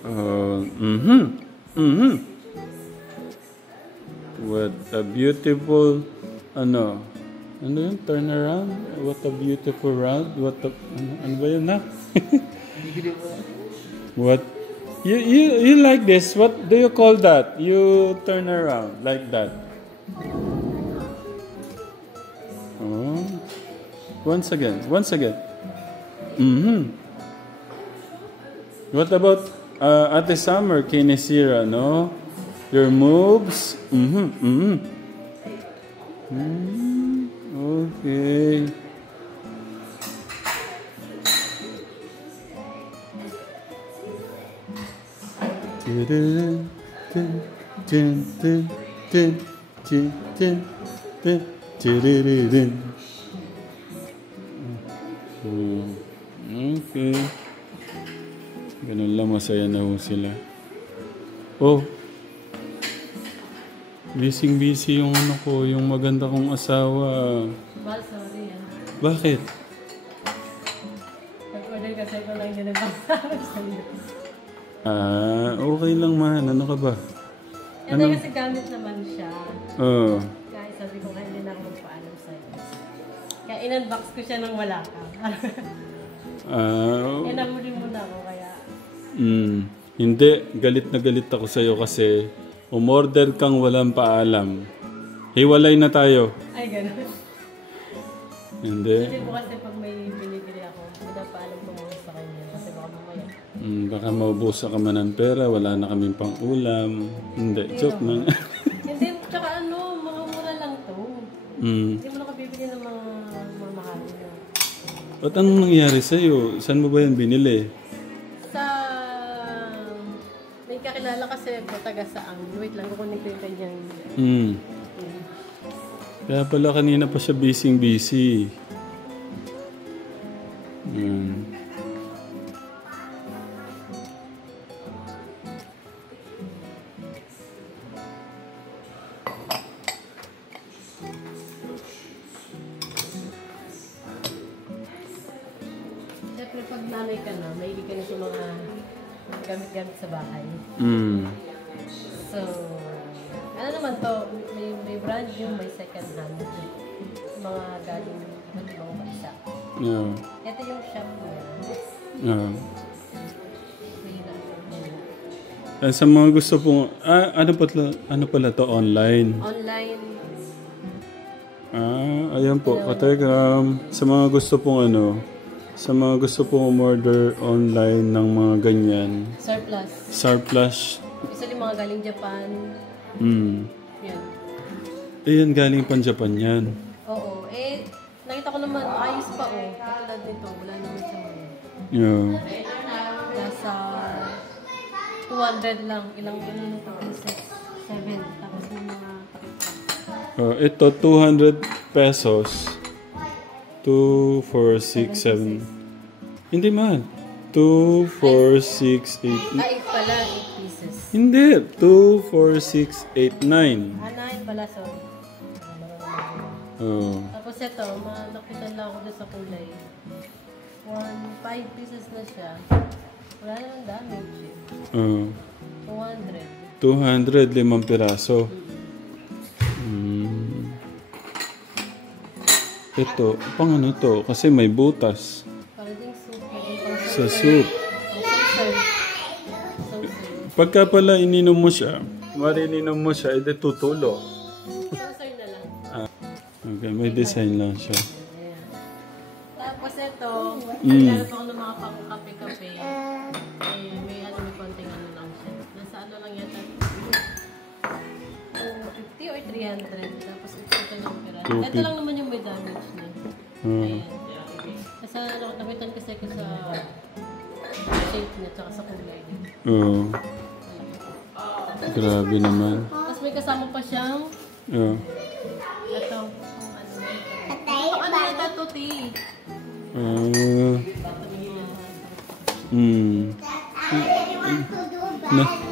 Mm-hmm. Mm-hmm. What a beautiful, ano yun? Turn around? What a beautiful round? What a, ano ba yun, nak? What? You like this? What do you call that? You turn around like that. Oh. Once again. Mm-hmm. What about Ate Summer, Kinesira, no? Your moves? Mm-hmm. Mm-hmm. Okay. Okay. Ganun lang, masaya na ho sila. Oh. Busy yung ano ko, yung maganda kong asawa. Sorry yan. Bakit? Nag-order kasi ko lang din ang Okay lang man. Ano ka ba? Ito kasi gamit naman siya. Oo. Kaya sabi ko kaya hindi na ako magpaalam sa'yo. Kaya in-unbox ko siya nang wala ka. Inamuli mo na ako kaya. Hindi. Galit na galit ako sa'yo kasi umorder kang walang paalam. Hiwalay na tayo. Ay, gano'n. Hindi. Hindi po kasi pag may binibili ako, pinapaalam ko muna sa kanya kasi baka mamaya. Baka maubusa ka man ng pera, wala na kaming pang ulam. Hindi, joke na. Hindi, tsaka ano, mga mura lang to. Hindi mo nakabibili ng mga mahal na. Ba't anong nangyari sa'yo? Saan mo ba yan binili? Sa... May kakilala kasi po taga saang. Wait lang, kukunin ko yung kanyang... Kaya pala kanina pa siya busy. Siyempre pag nanay ka na, mahilig ka na sa mga gamit-gamit sa bahay. So, ano naman to, may brand new, may second hand. Mga galing iba't ibang bansa. Yeah. Ito yung shop niya. Yeah. Sa mga gusto pong, ano pala to, online? Online. Ayan po, Kategram. Sa mga gusto pong umorder online ng mga ganyan. Surplus. Isa din mga galing Japan. Yan. Yan, galing pan Japan yan. Oo. Nakita ko naman, ayos pa Katulad nito, wala naman siya mga. Yeah. Nasa 200 lang. Ilang ito? 7. Tapos may mga takip. Ito, 200 pesos. 2, 4, 6, 7. Hindi man. 2, 4, 6, 8. 8 pala, 8 pieces. Hindi. 2, 4, 6, 8, 9. 9 pala, sorry. Tapos ito, nakitan lang ako doon sa kulay. 5 pieces na siya. Wala naman damage. 200. 200, 5 piraso. Ito, pang ano to? Kasi may butas. Para ding soup. Sa soup. Pagka pala ininom mo siya, edi tutulo. Saucer na lang. Okay, may design lang siya. Tapos ito, naglalap ako ng mga pang-kape-kape. May konting lang siya. Nasa lang yata. 250 or 300. Tapos ito lang pera. Ito lang naman yung may damage niya. Ayan. Kasi nabitan kasi ko sa shape niya tsaka sa kulay. Grabe naman. Tapos may kasama pa siyang ito. Ano ito, tuti?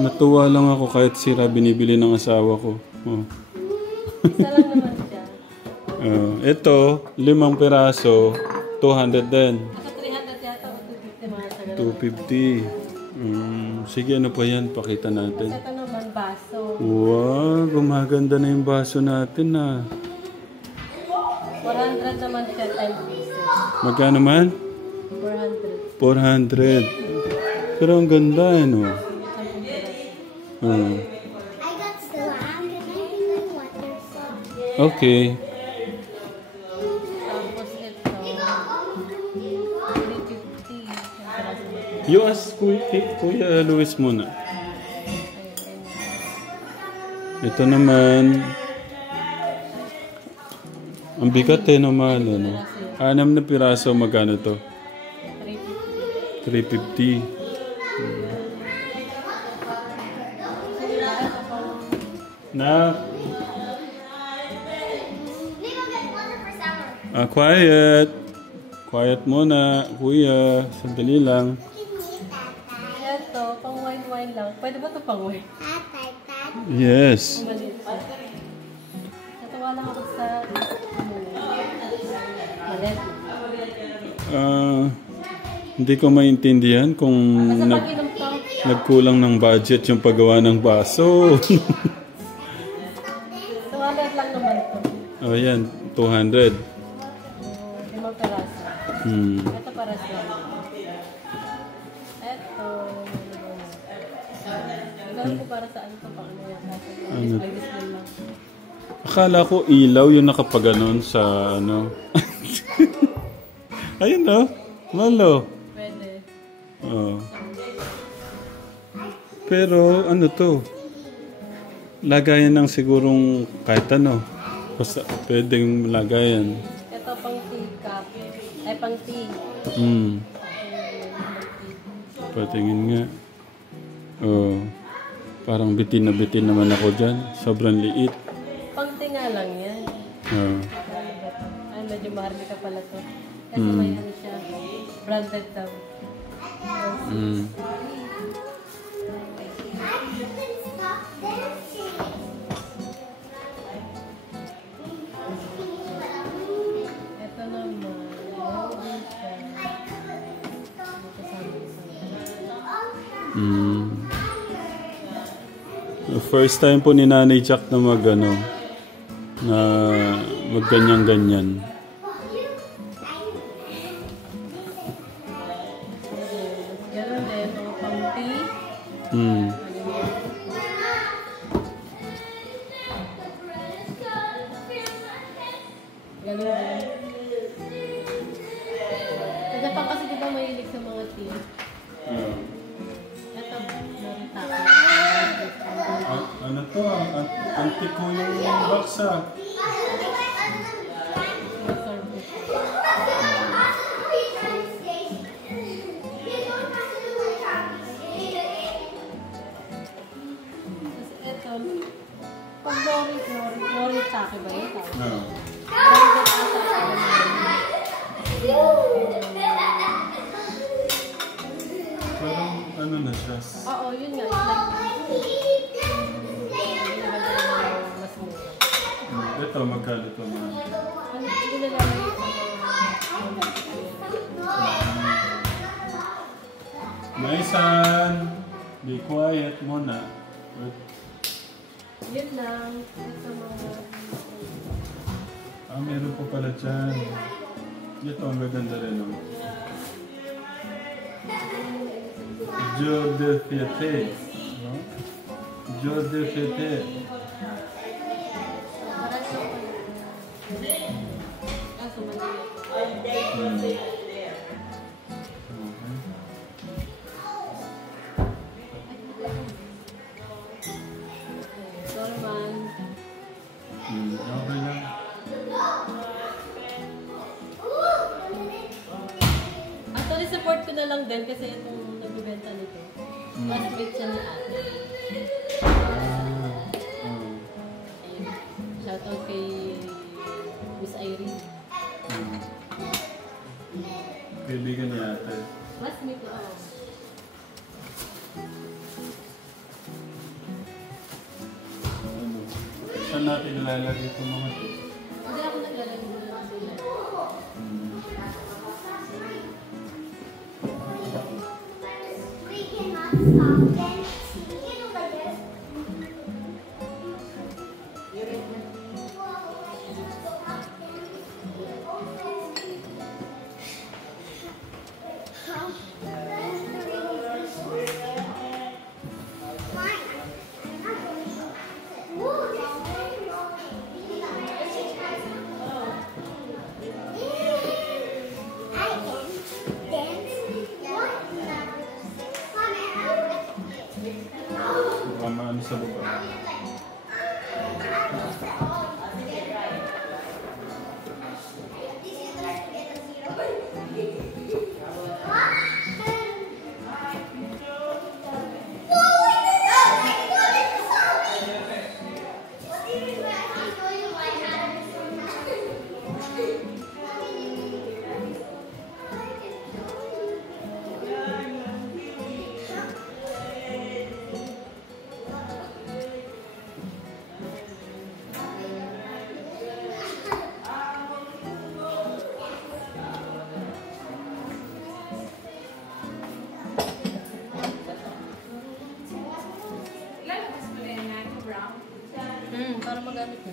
Natuwa lang ako kahit sira binibili ng asawa ko. Isa lang naman siya. Ito, 5 piraso, 200 din. Nasa 300 yata o 250 mga sa ganun. 250. Sige, ano pa yan? Pakita natin. Ito naman, baso. Wow, gumaganda na yung baso natin ah. 400 naman siya, 10 pieces. Magkano man? 400. 400. Pero ang ganda ano. Oh. I got slime. Can I do my water slime? Okay. Tapos ito, 350. You ask Kuya Luis muna. Ito naman. Ang bigat naman. Ano? 6 na piraso. Magkano to? 350. Na. Quiet. Quiet muna, kuya. Sandali lang. Ito, pang wine lang. Pwede ba ito pang wine? Yes. Maliit pa. Natawa lang ako sa malet. Hindi ko maintindihan kung Basta pag inom to, nagkulang ng budget yung paggawa ng baso. 200 lang naman to. Oh, yan. 200. 5 peraso. Ito paras lang. Ito. Gawin ko para sa ano to pang ano yan. Display lang. Akala ko ilaw yung nakapaganon sa ano. Ayun no. Malo. Pwede. Oh. Pero ano to? Lagayan ng sigurong kahit ano. Basta pwedeng lagayan. Ito pang tea cup. Ay pang tea. Patingin nga. Oh. Parang bitin na bitin naman ako dyan. Sobrang liit. Pang tea nga lang yan. Oh. Ay, medyo mahal ka pala to. Kasi may ano siya. Branded daw. Ito naman. First time po ni Nanay Jack na mag-ano, na mag-ganyan-ganyan. Ganun din. Ito pang tea. Ganun din. Kasi pa kasi di ba mahilig sa mga tea? Ito, marita. Ano to? Antik ko yung baksa. Pag Noritake ba yun? Parang ano na siya. Oo, yun nga. Mas mura. Ito, magkano ito mga? Ano, hindi nalalagay Maisan! Be quiet muna. Yun lang. Ito mga... Meron po pala dyan. Ito, ang gaganda rin. No? Jour de fête. No? Jour de fête. Kaso maliit. Sorry man. Okay lang. Actually, support ko na lang din kasi itong nagbibenta nito. Classmate siya ni ate. Ayun. Shoutout kay Miss Irene. Kaibigan ni ate. Classmate ko ako. Saan natin ilalagay itong mga ito? Hindi ako naglalagay na lang sila. We cannot stop. Maano sa baba. Para magamit mo.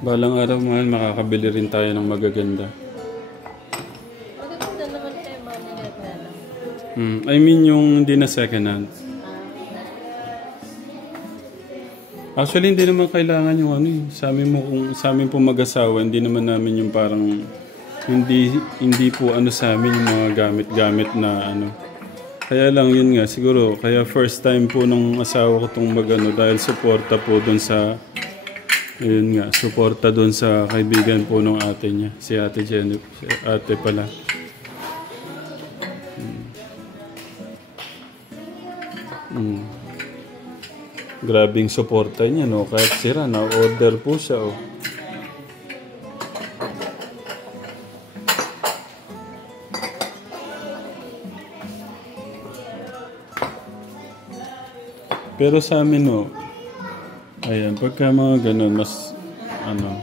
Balang araw mahal, makakabili rin tayo ng magaganda. Magaganda naman kayo mga nilat. I mean yung hindi na second hand. Actually, hindi naman kailangan yung ano eh. Sa amin po mag-asawa, hindi naman namin yung parang hindi po ano sa amin yung mga gamit-gamit na ano. Kaya lang yun nga, siguro, kaya first time po ng asawa ko itong mag-ano dahil suporta po doon sa, yun nga, suporta doon sa kaibigan po ng ate niya, si Ate Jenny, si ate pala. Grabing suporta niya, no? Kahit sira, na-order po siya, oh. Pero sa amin, no, ayan, pagka mga ganun, mas, ano,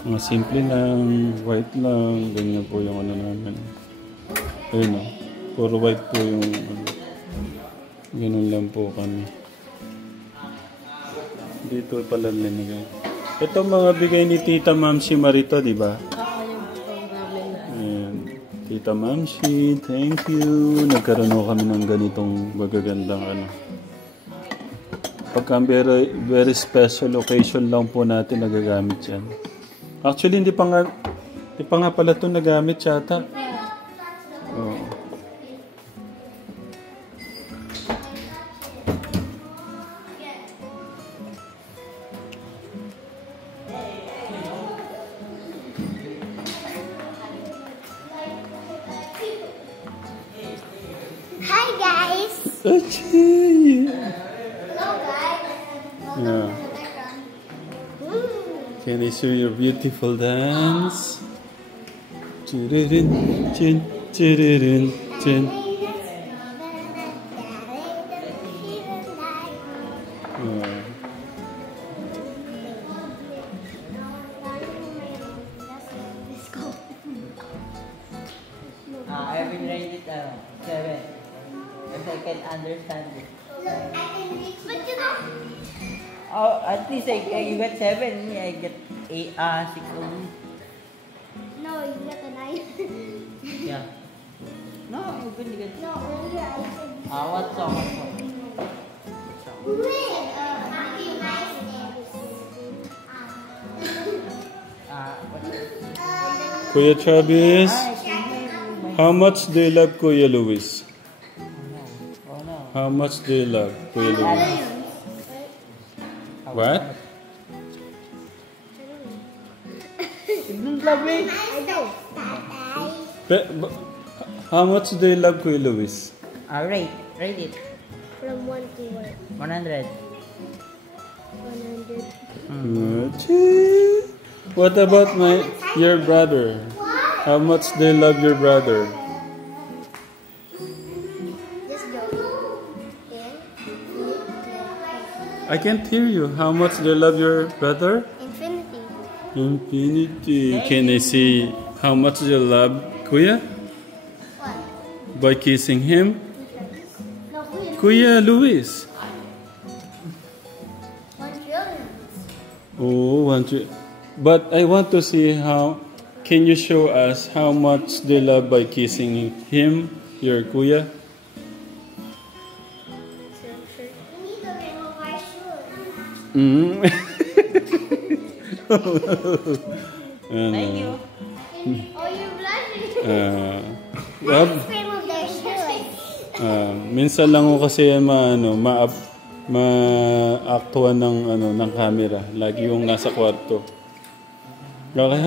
mga simple lang, white lang, ganyan po yung ano namin. Ayun, no, puro white po yung, ano, ganun lang po kami. Dito pala linigay. Ito mga bigay ni Tita Mamsi Marito, di ba? Ayan. Tita Mamsi, thank you. Nagkaroon ako kami ng ganitong magagandang ano. Pagka very special occasion lang po natin nagagamit yan. Actually, hindi pa nga pala ito nagamit yata. Oh. Hi guys. Achoo! Hello guys. Yeah. Can I show your beautiful dance? Chiririn, chin, chiririn, chin. Yeah. I will rate it 7. If I can understand it. But you know, Oh, at least you got 7. Me, I get 6 only. no, you got a 9. Yeah. No, you couldn't get. No, earlier I said. What song? What song? Wait, happy nice What? Kuya Travis, how much do you love Kuya Luis? Oh no. How much do you love Kuya Luis? What? You don't love me? I do. How much do you love Kuya Luis? Rate it. From 1 to 100. 100. What about your brother? How much do you love your brother? Just go. I can't hear you. How much do you love your brother? Infinity. Infinity. Can I see how much you love Kuya? What? By kissing him? No, Kuya Luis. 1 trillion. Oh, 1 But I want to see how. Can you show us how much they love by kissing him, your Kuya? You need to remove my shoes. Mm. Thank you. Oh, you're blushing. Wab, Let's remove their shoes. minsan lang ko kasi yan maaktuhan ng ng camera. Lagi yung nasa kwarto. Okay,